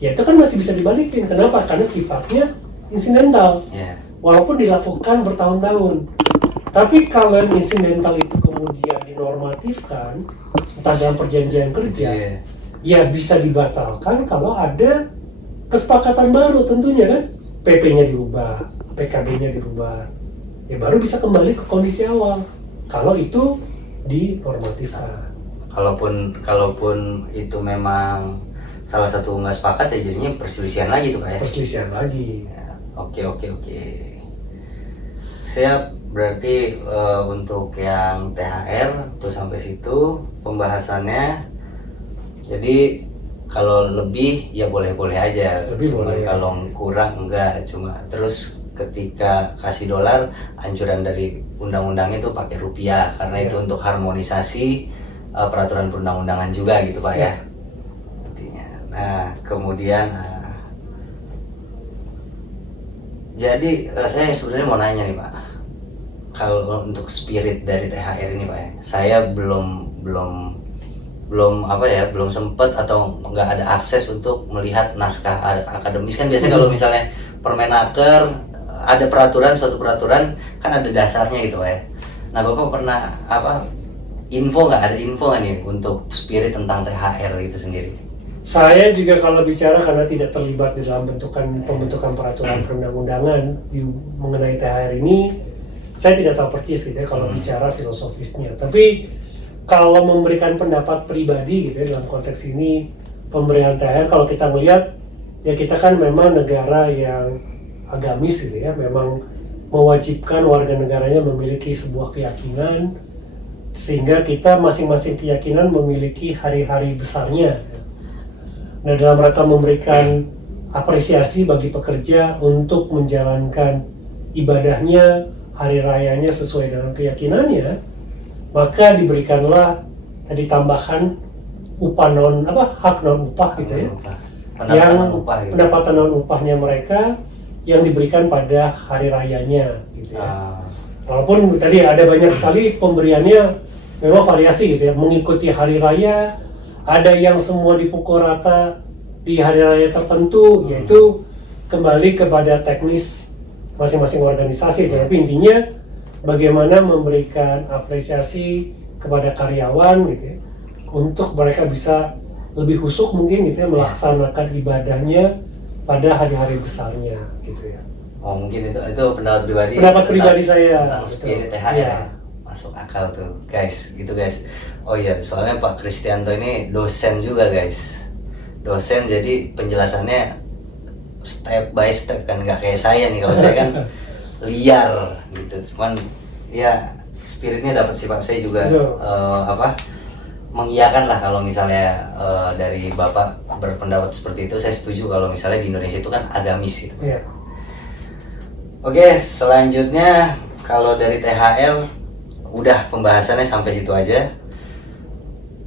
Ya itu kan masih bisa dibalikin. Kenapa? Karena sifatnya insidental. Walaupun dilakukan bertahun-tahun. Tapi kalau yang insidental itu kemudian dinormatifkan, entah dalam perjanjian kerja, ya bisa dibatalkan kalau ada kesepakatan baru tentunya kan. PP-nya dirubah, PKB-nya dirubah, ya baru bisa kembali ke kondisi awal. Kalau itu dinormatifkan. Kalaupun itu memang salah satu nggak sepakat, ya jadinya perselisihan lagi tuh Pak ya? Perselisihan lagi. Ya, oke. Siap. Berarti untuk yang THR tuh sampai situ pembahasannya. Jadi kalau lebih ya boleh-boleh aja. Boleh. Kalau kurang enggak. Cuma terus ketika kasih dolar, anjuran dari undang-undangnya itu pakai rupiah karena itu untuk harmonisasi peraturan perundang-undangan juga gitu Pak ya. Artinya. Nah, kemudian jadi saya sebenarnya mau nanya nih Pak. Kalau untuk spirit dari THR ini Pak ya, saya belum sempet atau nggak ada akses untuk melihat naskah akademis. Kan biasanya kalau misalnya Permenaker ada suatu peraturan kan ada dasarnya gitu Pak ya. Nah Bapak pernah ada info nggak nih untuk spirit tentang THR itu sendiri? Saya juga kalau bicara karena tidak terlibat di dalam pembentukan peraturan perundang-undangan mengenai THR ini, saya tidak tahu persis gitu ya kalau bicara filosofisnya. Tapi kalau memberikan pendapat pribadi gitu ya dalam konteks ini pemberian THR, kalau kita melihat ya kita kan memang negara yang agamis gitu ya, memang mewajibkan warga negaranya memiliki sebuah keyakinan sehingga kita masing-masing keyakinan memiliki hari-hari besarnya. Nah dalam rangka memberikan apresiasi bagi pekerja untuk menjalankan ibadahnya, hari rayanya sesuai dengan keyakinannya, maka diberikanlah tambahan hak non upah gitu ya, pendapatan non upahnya mereka yang diberikan pada hari rayanya gitu ya. Walaupun tadi ada banyak sekali pemberiannya memang variasi gitu ya, mengikuti hari raya, ada yang semua dipukul rata di hari raya tertentu, yaitu kembali kepada teknis masing-masing organisasi. Tapi intinya bagaimana memberikan apresiasi kepada karyawan gitu ya, untuk mereka bisa lebih husuk mungkin gitu ya, melaksanakan ibadahnya pada hari-hari besarnya gitu ya. Oh mungkin itu pendapat pribadi saya tentang spirit THR ya. Masuk akal tuh guys, gitu guys. Oh iya, soalnya Pak Kristianto ini dosen juga guys, jadi penjelasannya step by step kan, nggak kayak saya nih. Kalau saya kan liar gitu, cuman ya spiritnya dapat sih Pak. Saya juga mengiyakan lah kalau misalnya dari Bapak berpendapat seperti itu. Saya setuju kalau misalnya di Indonesia itu kan agamis gitu. Oke, selanjutnya kalau dari THR udah pembahasannya sampai situ aja,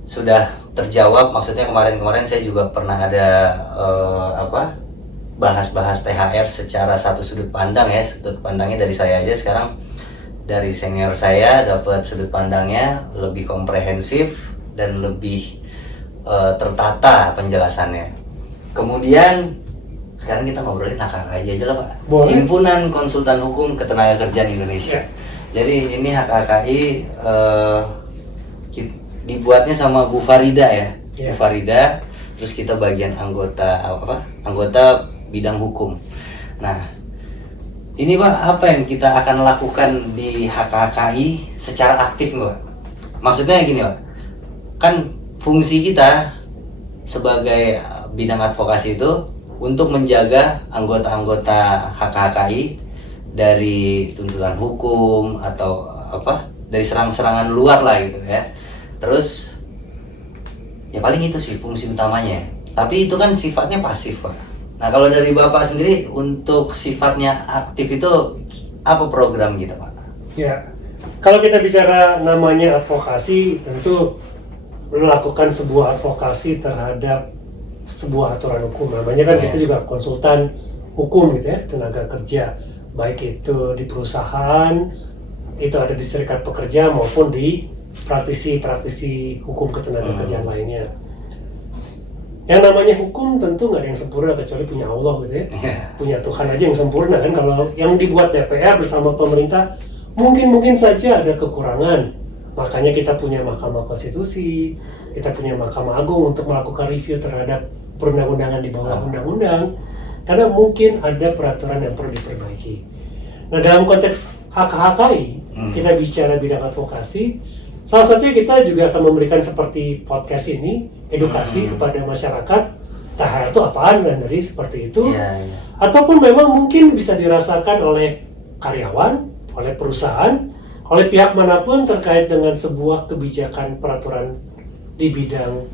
sudah terjawab. Maksudnya kemarin saya juga pernah ada bahas THR secara satu sudut pandang ya. Sudut pandangnya dari saya aja, sekarang dari senior saya dapat sudut pandangnya lebih komprehensif dan lebih tertata penjelasannya. Kemudian sekarang kita ngobrolin HKKI aja lah Pak. Boleh. Himpunan Konsultan Hukum Ketenagakerjaan Indonesia. Jadi ini HKKI dibuatnya sama Bu Farida ya. Bu Farida, terus kita bagian anggota bidang hukum. Nah, ini Pak, apa yang kita akan lakukan di HKKI secara aktif Pak? Maksudnya gini Pak, kan fungsi kita sebagai bidang advokasi itu untuk menjaga anggota-anggota HKKI dari tuntutan hukum atau dari serangan-serangan luar lah gitu ya. Terus ya paling itu sih fungsi utamanya. Tapi itu kan sifatnya pasif Pak. Nah kalau dari Bapak sendiri untuk sifatnya aktif itu apa program kita Pak? Ya, Kalau kita bicara namanya advokasi, tentu melakukan sebuah advokasi terhadap sebuah aturan hukum. Namanya kan kita juga konsultan hukum gitu ya, tenaga kerja. Baik itu di perusahaan, itu ada di serikat pekerja maupun di praktisi hukum ketenaga kerjaan lainnya. Yang namanya hukum tentu nggak ada yang sempurna kecuali punya Allah gitu ya. Punya Tuhan aja yang sempurna kan. Kalau yang dibuat DPR bersama pemerintah mungkin saja ada kekurangan. Makanya kita punya Mahkamah Konstitusi, kita punya Mahkamah Agung untuk melakukan review terhadap perundang-undangan di bawah undang-undang. Karena mungkin ada peraturan yang perlu diperbaiki. Nah dalam konteks HKHKI, kita bicara bidang advokasi, salah satunya kita juga akan memberikan seperti podcast ini, edukasi kepada masyarakat, THR itu apaan dan dari seperti itu. Ataupun memang mungkin bisa dirasakan oleh karyawan, oleh perusahaan, oleh pihak manapun terkait dengan sebuah kebijakan peraturan di bidang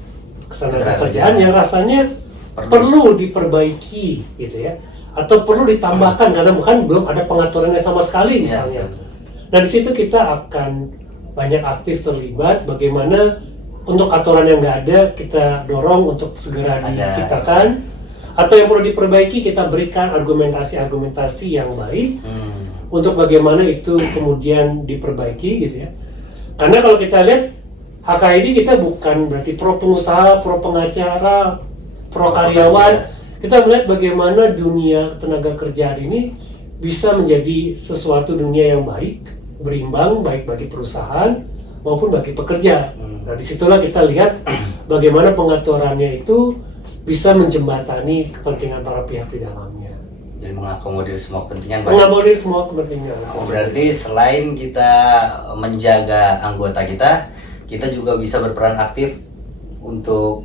ketenagakerjaan yang rasanya perlu diperbaiki gitu ya, atau perlu ditambahkan karena belum ada pengaturannya sama sekali misalnya. Nah di situ kita akan banyak aktif terlibat, bagaimana untuk aturan yang nggak ada kita dorong untuk segera diciptakan, atau yang perlu diperbaiki kita berikan argumentasi yang baik untuk bagaimana itu kemudian diperbaiki gitu ya. Karena kalau kita lihat HKI ini kita bukan berarti pro pengusaha, pro pengacara, pro karyawan. Kita melihat bagaimana dunia tenaga kerjaan ini bisa menjadi sesuatu dunia yang baik, berimbang, baik bagi perusahaan maupun bagi pekerja. Nah disitulah kita lihat bagaimana pengaturannya itu bisa menjembatani kepentingan para pihak di dalamnya. Jadi mengakomodir semua kepentingan. Mengakomodir semua kepentingan. Berarti selain kita menjaga anggota kita juga bisa berperan aktif untuk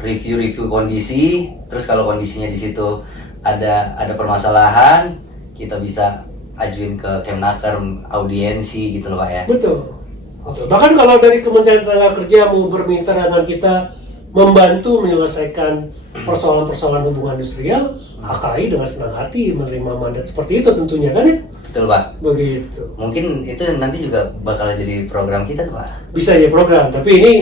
review kondisi. Terus kalau kondisinya di situ ada permasalahan, kita bisa ajuin ke Kemnaker audiensi gitu loh Pak ya. Betul. Bahkan kalau dari Kementerian Tenaga Kerja mau bermitra dengan kita membantu menyelesaikan persoalan-persoalan hubungan industrial, HKI dengan senang hati menerima mandat seperti itu tentunya kan ya? Betul Pak. Begitu. Mungkin itu nanti juga bakal jadi program kita tuh Pak. Bisa jadi program, tapi ini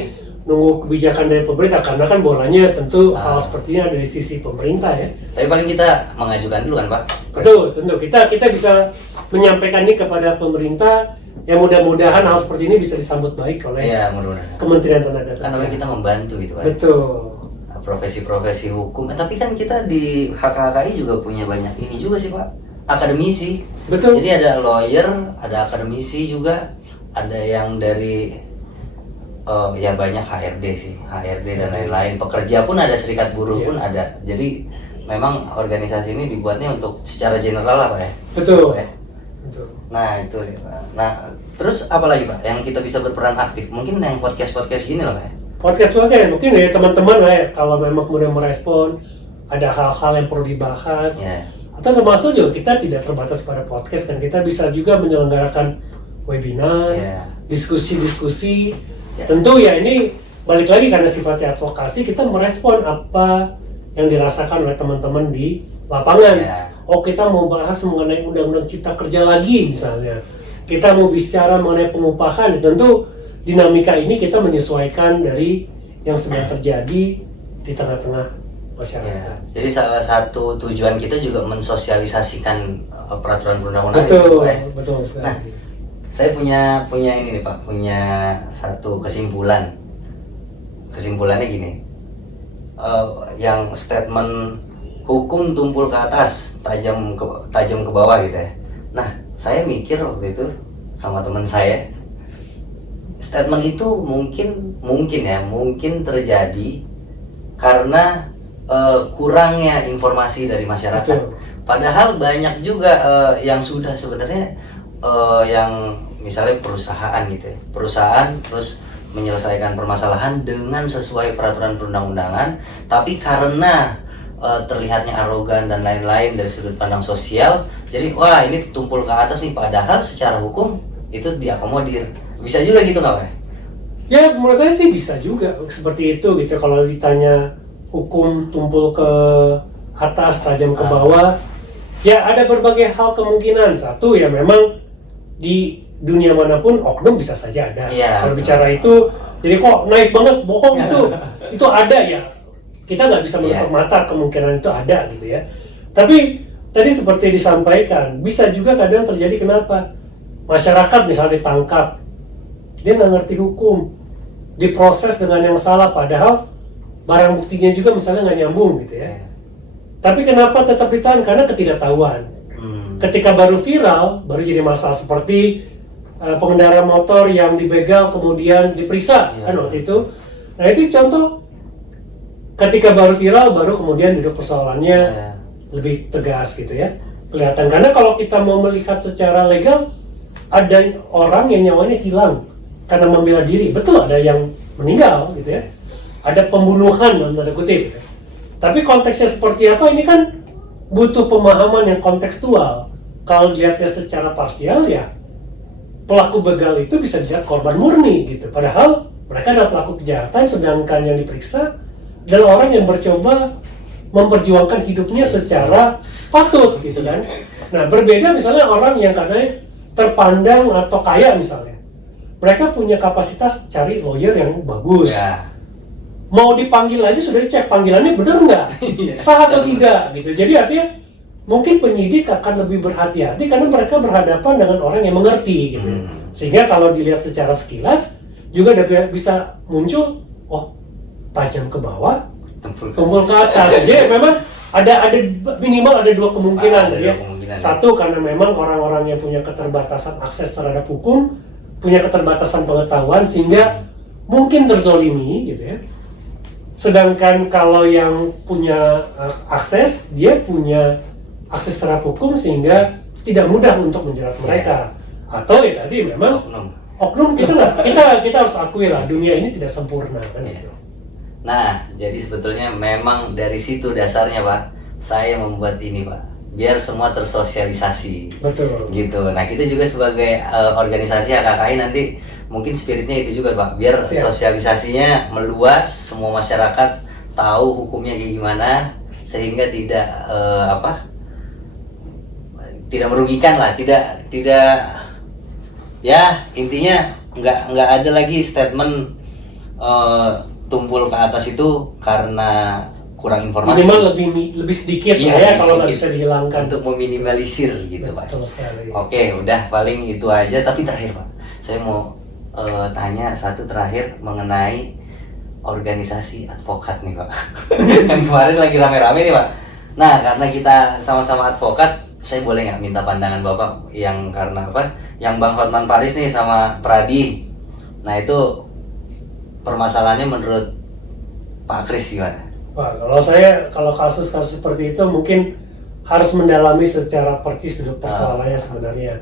nunggu kebijakan dari pemerintah karena kan bolanya tentu hal sepertinya dari sisi pemerintah ya. Tapi paling kita mengajukan dulu kan Pak. Betul, tentu kita bisa menyampaikan ini kepada pemerintah yang mudah-mudahan hal seperti ini bisa disambut baik oleh Kementerian Tenaga Kerja. Kan kita membantu gitu Pak. Betul. Profesi-profesi hukum, tapi kan kita di HKHKI juga punya banyak ini juga sih Pak, akademisi. Betul. Jadi ada lawyer, ada akademisi juga, ada yang dari ya banyak HRD dan lain-lain. Pekerja pun ada, serikat buruh pun ada. Jadi memang organisasi ini dibuatnya untuk secara general lah Pak ya. Betul. Ya? Betul. Nah itu Pak. Nah terus apa lagi Pak yang kita bisa berperan aktif? Mungkin yang podcast gini lah Pak ya. Podcast mungkin ya teman-teman lah ya, kalau memang kemudian merespon ada hal-hal yang perlu dibahas, atau termasuk juga kita tidak terbatas pada podcast dan kita bisa juga menyelenggarakan webinar, diskusi-diskusi. Tentu ya ini balik lagi karena sifatnya advokasi, kita merespon apa yang dirasakan oleh teman-teman di lapangan. Oh kita mau bahas mengenai undang-undang cipta kerja lagi misalnya, kita mau bicara mengenai pengupahan, tentu dinamika ini kita menyesuaikan dari yang sedang terjadi di tengah-tengah masyarakat. Jadi salah satu tujuan kita juga mensosialisasikan peraturan perundang-undangan. Betul sekali. Nah, saya punya ini nih Pak, punya satu kesimpulan. Kesimpulannya gini, yang statement hukum tumpul ke atas, tajam ke bawah gitu ya. Nah, saya mikir waktu itu sama teman saya, statement itu mungkin terjadi karena kurangnya informasi dari masyarakat. Betul. Padahal banyak juga yang sudah sebenarnya yang misalnya perusahaan gitu ya. Perusahaan terus menyelesaikan permasalahan dengan sesuai peraturan perundang-undangan, tapi karena terlihatnya arogan dan lain-lain dari sudut pandang sosial, jadi wah ini tumpul ke atas nih, padahal secara hukum itu diakomodir. Bisa juga gitu nggak Pak? Ya menurut saya sih bisa juga seperti itu gitu. Kalau ditanya hukum tumpul ke atas, tajam ke bawah, ya ada berbagai hal kemungkinan. Satu ya memang di dunia manapun oknum bisa saja ada. Iya, Kalau betul. bicara itu, jadi kok naif banget, bohong itu ada ya. Kita nggak bisa menutup mata kemungkinan itu ada gitu ya. Tapi tadi seperti disampaikan, bisa juga kadang terjadi kenapa? Masyarakat misalnya ditangkap, dia nggak ngerti hukum, diproses dengan yang salah, padahal barang buktinya juga misalnya nggak nyambung gitu ya. Tapi kenapa tetap ditahan? Karena ketidaktahuan. Ketika baru viral, baru jadi masalah seperti pengendara motor yang dibegal kemudian diperiksa kan waktu itu. Nah itu contoh ketika baru viral, baru kemudian duduk persoalannya lebih tegas gitu ya, kelihatan. Karena kalau kita mau melihat secara legal, ada orang yang nyawanya hilang karena membela diri, betul ada yang meninggal gitu ya, ada pembunuhan dalam tanda kutip gitu. Tapi konteksnya seperti apa ini kan butuh pemahaman yang kontekstual. Kalau dilihatnya secara parsial ya pelaku begal itu bisa dilihat korban murni gitu, padahal mereka adalah pelaku kejahatan, sedangkan yang diperiksa adalah orang yang bercoba memperjuangkan hidupnya secara patut gitu kan. Nah berbeda misalnya orang yang katanya terpandang atau kaya misalnya, mereka punya kapasitas cari lawyer yang bagus, mau dipanggil aja sudah dicek panggilannya benar nggak, sah atau tidak gitu. Jadi artinya mungkin penyidik akan lebih berhati-hati karena mereka berhadapan dengan orang yang mengerti gitu. Sehingga kalau dilihat secara sekilas juga bisa muncul, oh tajam ke bawah, tumpul ke atas. Jadi memang ada minimal ada dua kemungkinan ya. Satu karena memang orang-orang yang punya keterbatasan akses terhadap hukum, punya keterbatasan pengetahuan sehingga mungkin terzolimi gitu ya. Sedangkan kalau yang punya akses, dia punya akses terhadap hukum sehingga tidak mudah untuk menjerat mereka. Atau ya tadi memang oknum kita harus akui lah, dunia ini tidak sempurna kan gitu. Nah, jadi sebetulnya memang dari situ dasarnya Pak, saya membuat ini Pak, biar semua tersosialisasi. Betul. Gitu. Nah kita juga sebagai organisasi HKKI nanti mungkin spiritnya itu juga Pak, biar sosialisasinya meluas, semua masyarakat tahu hukumnya kayak gimana, sehingga tidak tidak merugikan lah, tidak ya intinya nggak ada lagi statement tumpul ke atas itu karena kurang informasi. Minimal lebih sedikit ya kalau nggak bisa dihilangkan. Untuk meminimalisir gitu Pak. Sekali. Oke, udah paling itu aja. Tapi terakhir Pak, saya mau tanya satu terakhir mengenai organisasi advokat nih Pak. Kan kemarin lagi rame-rame nih Pak. Nah karena kita sama-sama advokat, saya boleh nggak minta pandangan Bapak yang karena apa? Yang Bang Hotman Paris nih sama Pradi. Nah itu permasalahannya menurut Pak Kris gimana? Wah, kalau kasus-kasus seperti itu mungkin harus mendalami secara percis duduk persoalannya sebenarnya.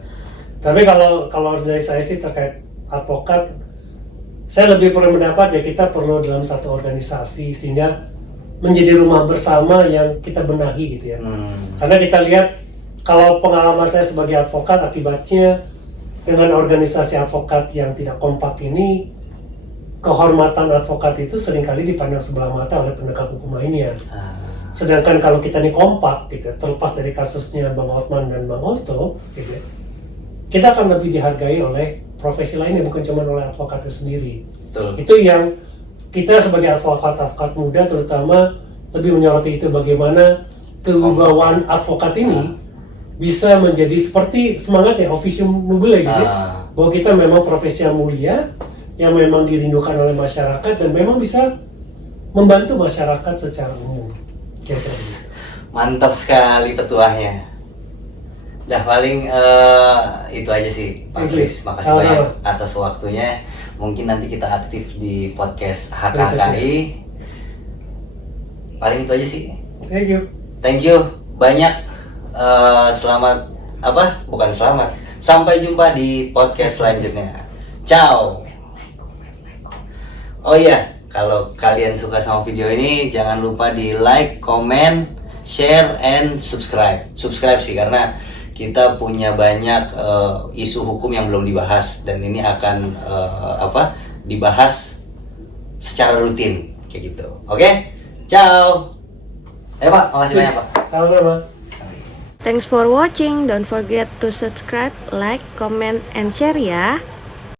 Tapi kalau dari saya sih terkait advokat, saya lebih berpendapat ya kita perlu dalam satu organisasi sehingga menjadi rumah bersama yang kita benahi gitu ya. Karena kita lihat kalau pengalaman saya sebagai advokat, akibatnya dengan organisasi advokat yang tidak kompak ini, kehormatan advokat itu seringkali dipandang sebelah mata oleh penegak hukum lainnya. Sedangkan kalau kita ini kompak, gitu, terlepas dari kasusnya Bang Hotman dan Bang Otto, gitu, kita akan lebih dihargai oleh profesi lainnya, bukan cuma oleh advokatnya sendiri. Betul. Itu yang kita sebagai advokat muda terutama lebih menyoroti itu, bagaimana kewibawaan advokat ini bisa menjadi seperti semangatnya officium nobile gitu, bahwa kita memang profesi yang mulia, yang memang dirindukan oleh masyarakat dan memang bisa membantu masyarakat secara umum. Mantap sekali petuahnya. Dah paling itu aja sih Pak Kris. Makasih banyak atas waktunya. Mungkin nanti kita aktif di podcast HKKI. Paling itu aja sih. Thank you banyak. Selamat bukan selamat. Sampai jumpa di podcast selanjutnya. Ciao. Oh iya, kalau kalian suka sama video ini, jangan lupa di like, comment, share, and subscribe. Subscribe sih, karena kita punya banyak isu hukum yang belum dibahas, dan ini akan dibahas secara rutin kayak gitu. Oke? Ciao. Pak, makasih banyak Pak. Sama-sama. Thanks for watching. Don't forget to subscribe, like, comment, and share ya.